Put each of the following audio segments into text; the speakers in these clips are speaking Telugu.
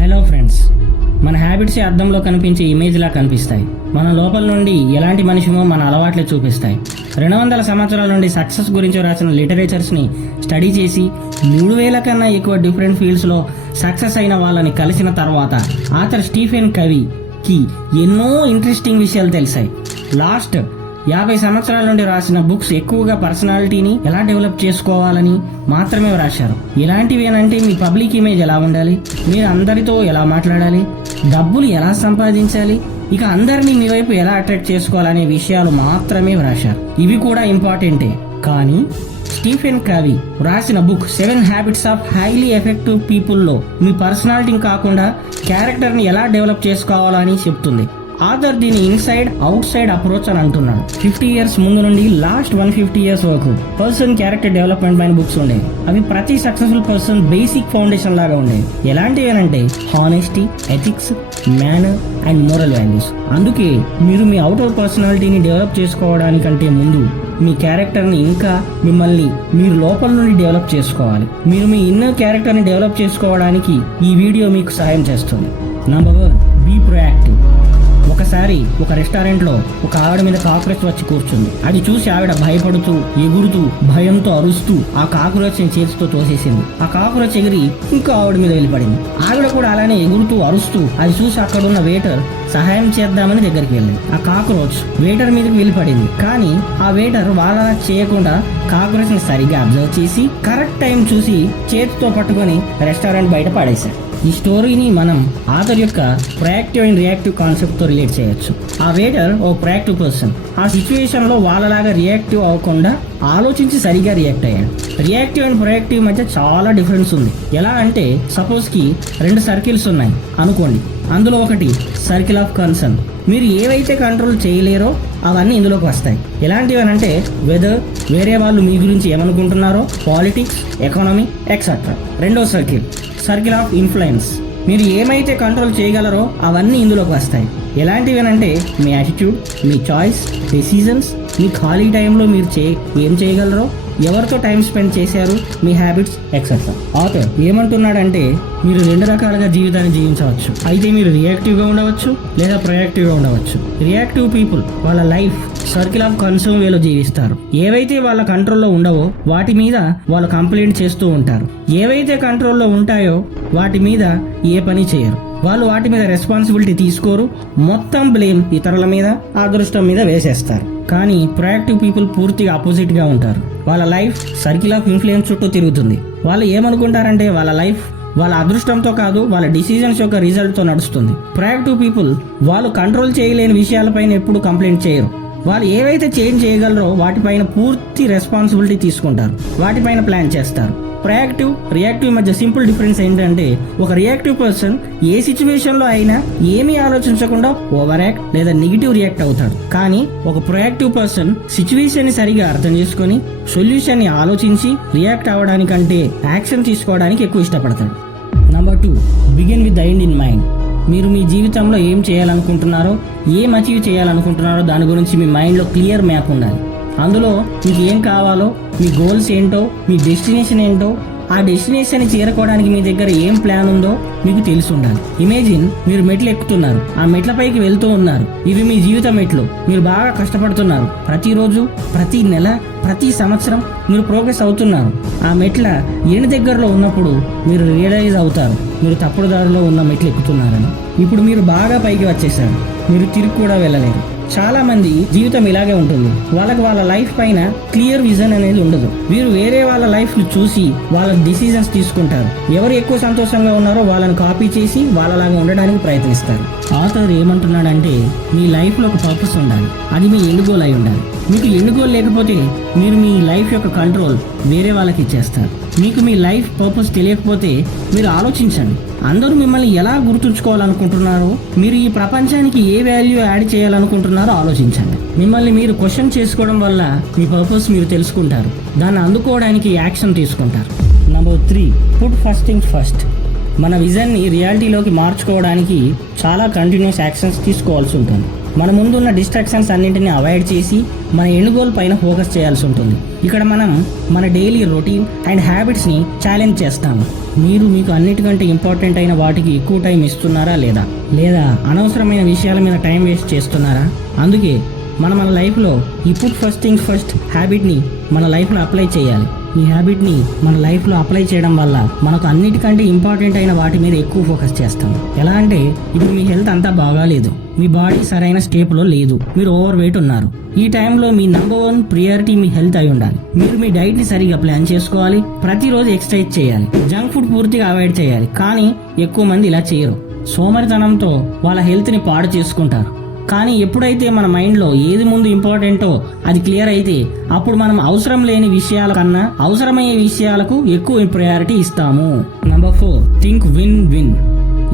హలో ఫ్రెండ్స్, మన హ్యాబిట్సే అద్దంలో కనిపించే ఇమేజ్లా కనిపిస్తాయి. మన లోపల నుండి ఎలాంటి మనిషిమో మన అలవాట్లే చూపిస్తాయి. 200 సంవత్సరాల నుండి సక్సెస్ గురించి రాసిన లిటరేచర్స్ని స్టడీ చేసి 3000 కన్నా ఎక్కువ డిఫరెంట్ ఫీల్డ్స్లో సక్సెస్ అయిన వాళ్ళని కలిసిన తర్వాత ఆథర్ స్టీఫెన్ కవీకి ఎన్నో ఇంట్రెస్టింగ్ విషయాలు తెలిసాయి. లాస్ట్ 50 సంవత్సరాల నుండి రాసిన బుక్స్ ఎక్కువగా పర్సనాలిటీని ఎలా డెవలప్ చేసుకోవాలని మాత్రమే రాశారు. ఇలాంటివేనంటే మీ పబ్లిక్ ఇమేజ్ ఎలా ఉండాలి, మీరు అందరితో ఎలా మాట్లాడాలి, డబ్బులు ఎలా సంపాదించాలి, ఇక అందరినీ మీ వైపు ఎలా అట్రాక్ట్ చేసుకోవాలనే విషయాలు మాత్రమే రాశారు. ఇవి కూడా ఇంపార్టెంటే. కానీ స్టీఫెన్ కవీ రాసిన book 7 habits of highly effective పీపుల్లో మీ పర్సనాలిటీని కాకుండా క్యారెక్టర్ని ఎలా డెవలప్ చేసుకోవాలని చెప్తుంది. ఆథర్ దీని ఇన్సైడ్ అవుట్ సైడ్ అప్రోచ్ అని అంటున్నాడు. 50 ఇయర్స్ ముందు నుండి లాస్ట్ 150 ఇయర్స్ వరకు పర్సన్ క్యారెక్టర్ డెవలప్మెంట్ పైన బుక్స్ ఉండేవి. అవి ప్రతి సక్సెస్ఫుల్ పర్సన్ బేసిక్ ఫౌండేషన్ లాగా ఉండేవి. ఎలాంటివేనంటే honesty, ethics, manner and moral values. అందుకే మీరు మీ అవుటర్ పర్సనాలిటీని డెవలప్ చేసుకోవడానికంటే ముందు మీ క్యారెక్టర్ని ఇంకా మిమ్మల్ని మీరు లోపల నుండి డెవలప్ చేసుకోవాలి. మీరు మీ ఇన్నర్ క్యారెక్టర్ని డెవలప్ చేసుకోవడానికి ఈ వీడియో మీకు సహాయం చేస్తుంది. Number 1, be proactive. ఒకసారి ఒక రెస్టారెంట్లో ఒక ఆవిడ మీద కాక్రోచ్ వచ్చి కూర్చుంది. అది చూసి ఆవిడ భయపడుతూ, ఎగురుతూ, భయంతో అరుస్తూ ఆ కాక్రోచ్ ని చేతితో తోసేసింది. ఆ కాక్రోచ్ ఎగిరి ఇంకో ఆవిడ మీద వెళ్ళిపడింది. ఆవిడ కూడా అలానే ఎగురుతూ, అరుస్తూ అది చూసి అక్కడున్న వెయిటర్ సహాయం చేద్దామని దగ్గరికి వెళ్ళింది. ఆ కాక్రోచ్ వెయిటర్ మీదకి వెళ్ళిపడింది. కానీ ఆ వెయిటర్ వాళ్ళ చేయకుండా కాక్రోచ్ ని సరిగ్గా అబ్జర్వ్ చేసి కరెక్ట్ టైం చూసి చేతితో పట్టుకొని రెస్టారెంట్ బయట పడేశారు. ఈ స్టోరీని మనం ఆథర్ యొక్క ప్రొయాక్టివ్ అండ్ రియాక్టివ్ కాన్సెప్ట్ తో రిలేట్ చేయొచ్చు. ఆ వెయిటర్ ఓ ప్రొయాక్టివ్ పర్సన్. ఆ సిచ్యువేషన్ లో వాళ్ళలాగా రియాక్టివ్ అవ్వకుండా ఆలోచించి సరిగా రియాక్ట్ అయ్యాడు. రియాక్టివ్ అండ్ ప్రొయాక్టివ్ మధ్య చాలా డిఫరెన్స్ ఉంది. ఎలా అంటే సపోజ్ కి 2 సర్కిల్స్ ఉన్నాయి అనుకోండి. అందులో ఒకటి సర్కిల్ ఆఫ్ కన్సర్న్. మీరు ఏవైతే కంట్రోల్ చేయలేరో అవన్నీ ఇందులోకి వస్తాయి. ఎలాంటివి అంటే వెదర్, వేరే వాళ్ళు మీ గురించి ఏమనుకుంటున్నారో, పాలిటిక్స్, ఎకానమీ ఎక్సెట్రా. రెండో సర్కిల్ ఆఫ్ ఇన్ఫ్లుయెన్స్. మీరు ఏమైతే కంట్రోల్ చేయగలరో అవన్నీ ఇందులోకి వస్తాయి. ఎలాంటివేనంటే మీ యాటిట్యూడ్, మీ చాయిస్, డెసిజన్స్, మీ ఖాళీ టైంలో మీరు ఏం చేయగలరో, ఎవరితో టైం స్పెండ్ చేశారు, మీ హ్యాబిట్స్ ఎక్సెట్రా. ఆథర్ ఏమంటున్నాడంటే మీరు 2 రకాలుగా జీవితాన్ని జీవించవచ్చు. అయితే మీరు రియాక్టివ్గా ఉండవచ్చు లేదా ప్రొయాక్టివ్గా ఉండవచ్చు. రియాక్టివ్ పీపుల్ వాళ్ళ లైఫ్ సర్కిల్ ఆఫ్ కన్సర్న్ వేలో జీవిస్తారు. ఏవైతే వాళ్ళ కంట్రోల్లో ఉండవో వాటి మీద వాళ్ళు కంప్లైంట్ చేస్తూ ఉంటారు. ఏవైతే కంట్రోల్లో ఉంటాయో వాటి మీద ఏ పని చేయరు. వాళ్ళు వాటి మీద రెస్పాన్సిబిలిటీ తీసుకోరు. మొత్తం బ్లేమ్ ఇతరుల మీద, అదృష్టం మీద వేసేస్తారు. కానీ ప్రొయాక్టివ్ పీపుల్ పూర్తిగా ఆపోజిట్ గా ఉంటారు. వాళ్ళ లైఫ్ సర్కిల్ ఆఫ్ ఇన్ఫ్లుయెన్స్ చుట్టూ తిరుగుతుంది. వాళ్ళు ఏమనుకుంటారంటే వాళ్ళ లైఫ్ వాళ్ళ అదృష్టంతో కాదు, వాళ్ళ డిసిజన్స్ యొక్క రిజల్ట్ తో నడుస్తుంది. ప్రొయాక్టివ్ పీపుల్ వాళ్ళు కంట్రోల్ చేయలేని విషయాలపైన ఎప్పుడు కంప్లైంట్ చేయరు. వాళ్ళు ఏవైతే చేంజ్ చేయగలరో వాటిపైన పూర్తి రెస్పాన్సిబిలిటీ తీసుకుంటారు, వాటిపైన ప్లాన్ చేస్తారు. ప్రొయాక్టివ్, రియాక్టివ్ మధ్య సింపుల్ డిఫరెన్స్ ఏంటంటే ఒక రియాక్టివ్ పర్సన్ ఏ సిచ్యువేషన్ లో అయినా ఏమీ ఆలోచించకుండా ఓవర్ యాక్ట్ లేదా నెగిటివ్ రియాక్ట్ అవుతాడు. కానీ ఒక ప్రొయాక్టివ్ పర్సన్ సిచ్యువేషన్ ని సరిగా అర్థం చేసుకొని సొల్యూషన్ ని ఆలోచించి రియాక్ట్ అవ్వడానికంటే యాక్షన్ తీసుకోవడానికి ఎక్కువ ఇష్టపడతాడు. Number 2, begin with the end in mind. మీరు మీ జీవితంలో ఏం చేయాలనుకుంటున్నారో, ఏం అచీవ్ చేయాలనుకుంటున్నారో దాని గురించి మీ మైండ్లో క్లియర్ మ్యాప్ ఉండాలి. అందులో మీకు ఏం కావాలో, మీ గోల్స్ ఏంటో, మీ డెస్టినేషన్ ఏంటో, ఆ డెస్టినేషన్ చేరుకోవడానికి మీ దగ్గర ఏం ప్లాన్ ఉందో మీకు తెలిసి ఉండాలి. ఇమేజిన్ మీరు మెట్లు ఎక్కుతున్నారు, ఆ మెట్లపైకి వెళ్తూ ఉన్నారు. ఇవి మీ జీవిత మెట్లు. మీరు బాగా కష్టపడుతున్నారు. ప్రతిరోజు, ప్రతి నెల, ప్రతి సంవత్సరం మీరు ప్రోగ్రెస్ అవుతున్నారు. ఆ మెట్ల ఎండ్ దగ్గరలో ఉన్నప్పుడు మీరు రియలైజ్ అవుతారు మీరు తప్పుడు దారిలో ఉన్న మెట్లు ఎక్కుతున్నారని. ఇప్పుడు మీరు బాగా పైకి వచ్చేసారు, మీరు తిరిగి కూడా వెళ్ళలేరు. చాలా మంది జీవితం ఇలాగే ఉంటుంది. వాళ్ళకి వాళ్ళ లైఫ్ పైన క్లియర్ విజన్ అనేది ఉండదు. వీరు వేరే వాళ్ళ లైఫ్ ను చూసి వాళ్ళ డిసిజన్స్ తీసుకుంటారు. ఎవరు ఎక్కువ సంతోషంగా ఉన్నారో వాళ్ళని కాపీ చేసి వాళ్ళలాగా ఉండడానికి ప్రయత్నిస్తారు. ఆథర్ ఏమంటున్నాడంటే మీ లైఫ్ లో ఒక పర్పస్ ఉండాలి. అది మీ ఎండ్ గోల్ అయి ఉండాలి. మీకు ఎండ్ గోల్ లేకపోతే మీరు మీ లైఫ్ యొక్క కంట్రోల్ వేరే వాళ్ళకి ఇచ్చేస్తారు. మీకు మీ లైఫ్ పర్పస్ తెలియకపోతే మీరు ఆలోచించండి. అందరూ మిమ్మల్ని ఎలా గుర్తుంచుకోవాలనుకుంటున్నారో, మీరు ఈ ప్రపంచానికి ఏ వాల్యూ యాడ్ చేయాలనుకుంటున్నారో ఆలోచించండి. మిమ్మల్ని మీరు క్వశ్చన్ చేసుకోవడం వల్ల మీ పర్పస్ మీరు తెలుసుకుంటారు. దాన్ని అందుకోవడానికి యాక్షన్ తీసుకుంటారు. Number 3, put first things first. మన విజన్ని రియాలిటీలోకి మార్చుకోవడానికి చాలా కంటిన్యూస్ యాక్షన్స్ తీసుకోవాల్సి ఉంటుంది. మన ముందున్న డిస్ట్రాక్షన్స్ అన్నింటినీ అవాయిడ్ చేసి మన ఎండ్ గోల్ పైన ఫోకస్ చేయాల్సి ఉంటుంది. ఇక్కడ మనం మన డైలీ రొటీన్ అండ్ హ్యాబిట్స్ని ఛాలెంజ్ చేస్తాము. మీరు మీకు అన్నిటికంటే ఇంపార్టెంట్ అయిన వాటికి ఎక్కువ టైం ఇస్తున్నారా లేదా అనవసరమైన విషయాల మీద టైం వేస్ట్ చేస్తున్నారా? అందుకే మన లైఫ్లో ఈ పుట్ ఫస్ట్ థింగ్స్ ఫస్ట్ హ్యాబిట్ని మన లైఫ్లో అప్లై చేయాలి. ఈ హ్యాబిట్ని మన లైఫ్లో అప్లై చేయడం వల్ల మనకు అన్నిటికంటే ఇంపార్టెంట్ అయిన వాటి మీద ఎక్కువ ఫోకస్ చేస్తాం. ఎలా అంటే ఇప్పుడు మీ హెల్త్ అంతా బాగాలేదు, మీ బాడీ సరైన స్టేప్లో లేదు, మీరు ఓవర్ వెయిట్ ఉన్నారు. ఈ టైంలో మీ నెంబర్ 1 ప్రియారిటీ మీ హెల్త్ అయి ఉండాలి. మీరు మీ డైట్ని సరిగా ప్లాన్ చేసుకోవాలి, ప్రతిరోజు ఎక్సర్సైజ్ చేయాలి, జంక్ ఫుడ్ పూర్తిగా అవాయిడ్ చేయాలి. కానీ ఎక్కువ మంది ఇలా చేయరు. సోమరితనంతో వాళ్ళ హెల్త్ని పాడు చేసుకుంటారు. కానీ ఎప్పుడైతే మన మైండ్లో ఏది ముందు ఇంపార్టెంటో అది క్లియర్ అయితే అప్పుడు మనం అవసరం లేని విషయాల కన్నా అవసరమయ్యే విషయాలకు ఎక్కువ ప్రయారిటీ ఇస్తాము. Number 4, think win win.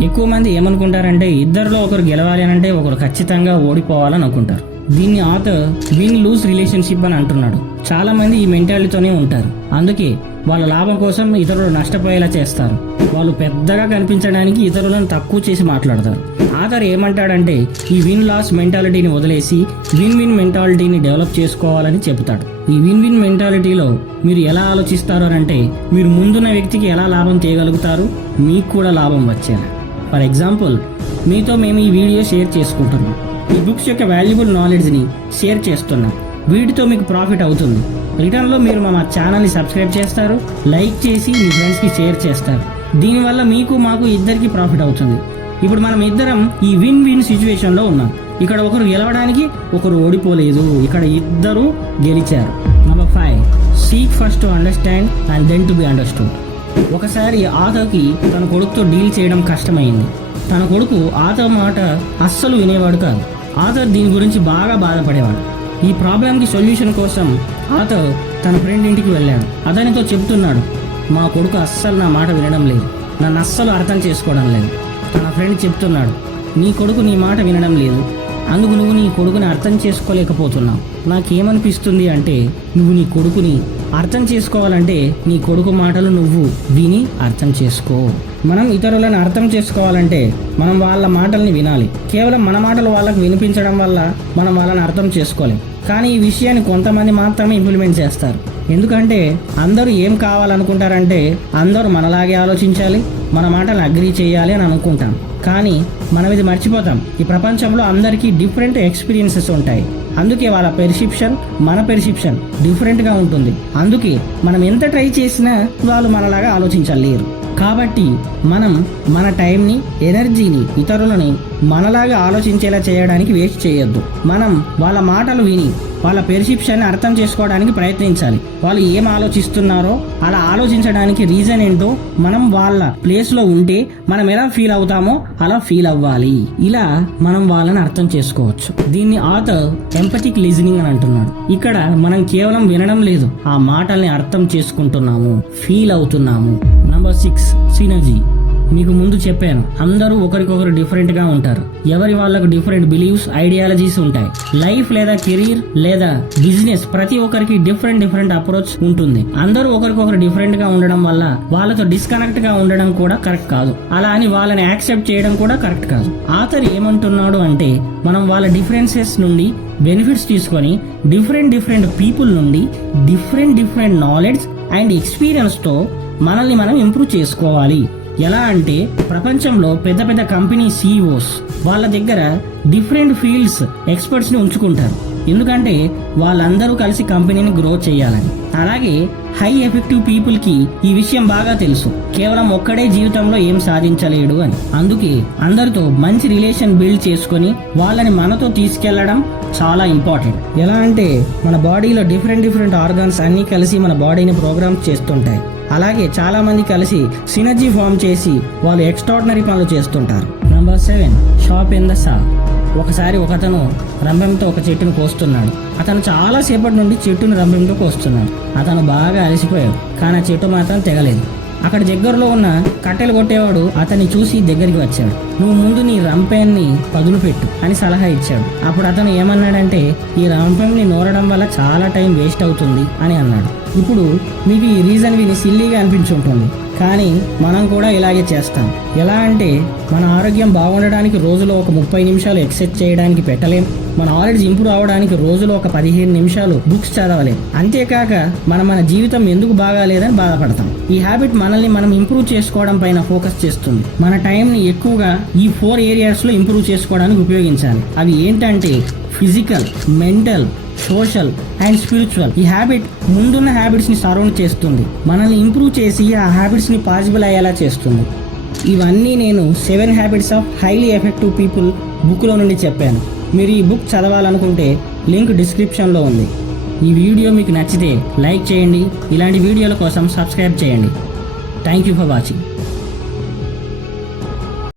ఎక్కువ మంది ఏమనుకుంటారంటే ఇద్దరిలో ఒకరు గెలవాలి అంటే ఒకరు ఖచ్చితంగా ఓడిపోవాలని అనుకుంటారు. దీన్ని ఆథర్ విన్ లూజ్ రిలేషన్షిప్ అని అంటున్నాడు. చాలా మంది ఈ మెంటాలిటీతోనే ఉంటారు. అందుకే వాళ్ళ లాభం కోసం ఇతరులు నష్టపోయేలా చేస్తారు. వాళ్ళు పెద్దగా కనిపించడానికి ఇతరులను తక్కువ చేసి మాట్లాడతారు. ఆథర్ ఏమంటాడంటే ఈ విన్ లాస్ మెంటాలిటీని వదిలేసి విన్ విన్ మెంటాలిటీని డెవలప్ చేసుకోవాలని చెబుతాడు. ఈ విన్ విన్ మెంటాలిటీలో మీరు ఎలా ఆలోచిస్తారు అంటే మీరు ముందున్న వ్యక్తికి ఎలా లాభం చేయగలుగుతారు, మీకు కూడా లాభం వచ్చేలా. ఫర్ ఎగ్జాంపుల్, మీతో మేము ఈ వీడియో షేర్ చేసుకుంటున్నాం. ఈ బుక్స్ యొక్క వాల్యుబుల్ నాలెడ్జ్ని షేర్ చేస్తున్నాం. వీటితో మీకు ప్రాఫిట్ అవుతుంది. రిటర్న్లో మీరు మా ఛానల్ని సబ్స్క్రైబ్ చేస్తారు, లైక్ చేసి మీ ఫ్రెండ్స్కి షేర్ చేస్తారు. దీనివల్ల మీకు మాకు ఇద్దరికి ప్రాఫిట్ అవుతుంది. ఇప్పుడు మనం ఇద్దరం ఈ విన్ విన్ సిచ్యువేషన్లో ఉన్నాం. ఇక్కడ ఒకరు గెలవడానికి ఒకరు ఓడిపోలేదు, ఇక్కడ ఇద్దరు గెలిచారు. Number 5, seek first to understand and then to be understood. ఒకసారి ఆథర్కి తన కొడుకుతో డీల్ చేయడం కష్టమైంది. తన కొడుకు ఆథర్ మాట అస్సలు వినేవాడు కాదు. ఆథర్ దీని గురించి బాగా బాధపడేవాడు. ఈ ప్రాబ్లంకి సొల్యూషన్ కోసం ఆథర్ తన ఫ్రెండ్ ఇంటికి వెళ్ళాడు. అతనితో చెప్తున్నాడు, మా కొడుకు అస్సలు నా మాట వినడం లేదు, నన్ను అస్సలు అర్థం చేసుకోవడం లేదు. తన ఫ్రెండ్ చెప్తున్నాడు, నీ కొడుకు నీ మాట వినడం లేదు, అందుకు నువ్వు నీ కొడుకుని అర్థం చేసుకోలేకపోతున్నావు. నాకేమనిపిస్తుంది అంటే నువ్వు నీ కొడుకుని అర్థం చేసుకోవాలంటే నీ కొడుకు మాటలు నువ్వు విని అర్థం చేసుకో. మనం ఇతరులను అర్థం చేసుకోవాలంటే మనం వాళ్ళ మాటల్ని వినాలి. కేవలం మన మాటలు వాళ్ళకు వినిపించడం వల్ల మనం వాళ్ళని అర్థం చేసుకోలేం. కానీ ఈ విషయాన్ని కొంతమంది మాత్రమే ఇంప్లిమెంట్ చేస్తారు. ఎందుకంటే అందరూ ఏం కావాలనుకుంటారంటే అందరూ మనలాగే ఆలోచించాలి, మన మాటలు అగ్రీ చేయాలి అని అనుకుంటాం. కానీ మనం ఇది మర్చిపోతాం. ఈ ప్రపంచంలో అందరికీ డిఫరెంట్ ఎక్స్పీరియన్సెస్ ఉంటాయి. అందుకే వాళ్ళ పెర్సెప్షన్ మన పెర్సెప్షన్ డిఫరెంట్గా ఉంటుంది. అందుకే మనం ఎంత ట్రై చేసినా వాళ్ళు మనలాగా ఆలోచించలేరు. కాబట్టి మనం మన టైంని, ఎనర్జీని ఇతరులని మనలాగా ఆలోచించేలా చేయడానికి వేస్ట్ చేయొద్దు. మనం వాళ్ళ మాటలు విని వాళ్ళ పెర్సెప్షన్ని అర్థం చేసుకోవడానికి ప్రయత్నించాలి. వాళ్ళు ఏం ఆలోచిస్తున్నారో అలా ఆలోచించడానికి రీజన్ ఏంటో మనం వాళ్ళ ప్లేస్లో ఉంటే మనం ఎలా ఫీల్ అవుతామో అలా ఫీల్ అవ్వాలి. ఇలా మనం వాళ్ళని అర్థం చేసుకోవచ్చు. దీన్ని ఆథర్ ఎంపథిక్ లిజనింగ్ అని అంటున్నాడు. ఇక్కడ మనం కేవలం వినడం లేదు, ఆ మాటల్ని అర్థం చేసుకుంటున్నాము, ఫీల్ అవుతున్నాము. Number 6, synergy. మీకు ముందు చెప్పాను, అందరూ ఒకరికొకరు డిఫరెంట్గా ఉంటారు. ఎవరి వాళ్ళకు డిఫరెంట్ బిలీవ్స్, ఐడియాలజీస్ ఉంటాయి. లైఫ్ లేదా కెరీర్ లేదా బిజినెస్ ప్రతి ఒక్కరికి డిఫరెంట్ అప్రోచ్ ఉంటుంది. అందరూ ఒకరికొకరు డిఫరెంట్గా ఉండడం వల్ల వాళ్ళతో డిస్కనెక్ట్గా ఉండడం కూడా కరెక్ట్ కాదు. అలా అని వాళ్ళని యాక్సెప్ట్ చేయడం కూడా కరెక్ట్ కాదు. ఆథర్ ఏమంటున్నాడు అంటే మనం వాళ్ళ డిఫరెన్సెస్ నుండి బెనిఫిట్స్ తీసుకొని డిఫరెంట్ పీపుల్ నుండి డిఫరెంట్ నాలెడ్జ్ అండ్ ఎక్స్పీరియన్స్తో మనల్ని మనం ఇంప్రూవ్ చేసుకోవాలి. ఎలా అంటే ప్రపంచంలో పెద్ద కంపెనీ CEOs వాళ్ళ దగ్గర డిఫరెంట్ ఫీల్డ్స్ ఎక్స్పర్ట్స్ని ఉంచుకుంటారు. ఎందుకంటే వాళ్ళందరూ కలిసి కంపెనీని గ్రో చేయాలని. అలాగే హై ఎఫెక్టివ్ పీపుల్కి ఈ విషయం బాగా తెలుసు, కేవలం ఒక్కడే జీవితంలో ఏం సాధించలేడు అని. అందుకే అందరితో మంచి రిలేషన్ బిల్డ్ చేసుకొని వాళ్ళని మనతో తీసుకెళ్లడం చాలా ఇంపార్టెంట్. ఎలా అంటే మన బాడీలో డిఫరెంట్ ఆర్గాన్స్ అన్నీ కలిసి మన బాడీని ప్రోగ్రామ్ చేస్తుంటాయి. అలాగే చాలా మంది కలిసి సినర్జీ ఫామ్ చేసి వాళ్ళు ఎక్స్ట్రాడినరీ పనులు చేస్తుంటారు. నంబర్ 7, షాప్ ఇన్ ద సా. ఒకసారి ఒకతను రంభంతో ఒక చెట్టును కోస్తున్నాడు. అతను చాలా సేపటి నుండి చెట్టును రంభంతో కోస్తున్నాడు. అతను బాగా అలసిపోయాడు, కానీ ఆ చెట్టు మాత్రం తెగలేదు. అక్కడ దగ్గరలో ఉన్న కట్టెలు కొట్టేవాడు అతన్ని చూసి దగ్గరికి వచ్చాడు. నువ్వు ముందు నీ రంపెన్ని పదులు పెట్టు అని సలహా ఇచ్చాడు. అప్పుడు అతను ఏమన్నాడంటే ఈ రంపెన్ని నూరడం వల్ల చాలా టైం వేస్ట్ అవుతుంది అని అన్నాడు. ఇప్పుడు మీకు ఈ రీజన్ విని సిల్లీగా అనిపించుంటుంది, కానీ మనం కూడా ఇలాగే చేస్తాం. ఎలా అంటే మన ఆరోగ్యం బాగుండడానికి రోజులో ఒక 30 నిమిషాలు ఎక్సర్సైజ్ చేయడానికి పెట్టలేం. మన నాలెడ్జ్ ఇంప్రూవ్ అవ్వడానికి రోజులో ఒక 15 నిమిషాలు బుక్స్ చదవలేం. అంతేకాక మన జీవితం ఎందుకు బాగాలేదని బాధపడతాం. ఈ హ్యాబిట్ మనల్ని మనం ఇంప్రూవ్ చేసుకోవడం పైన ఫోకస్ చేస్తుంది. మన టైంని ఎక్కువగా ఈ 4 ఏరియాస్లో ఇంప్రూవ్ చేసుకోవడానికి ఉపయోగించాలి. అవి ఏంటంటే physical, mental, social and spiritual. ఈ హ్యాబిట్ ముందున్న హ్యాబిట్స్ ని సరౌండ్ చేస్తుంది, మనల్ని ఇంప్రూవ్ చేసి ఆ హ్యాబిట్స్ ని పాసిబుల్ అయ్యేలా చేస్తుంది. ఇవన్నీ నేను 7 habits of highly effective people బుక్లో నుండి చెప్పాను. మీరు ఈ బుక్ చదవాలనుకుంటే లింక్ డిస్క్రిప్షన్లో ఉంది. ఈ వీడియో మీకు నచ్చితే లైక్ చేయండి. ఇలాంటి వీడియోల కోసం సబ్స్క్రైబ్ చేయండి. Thank you for watching.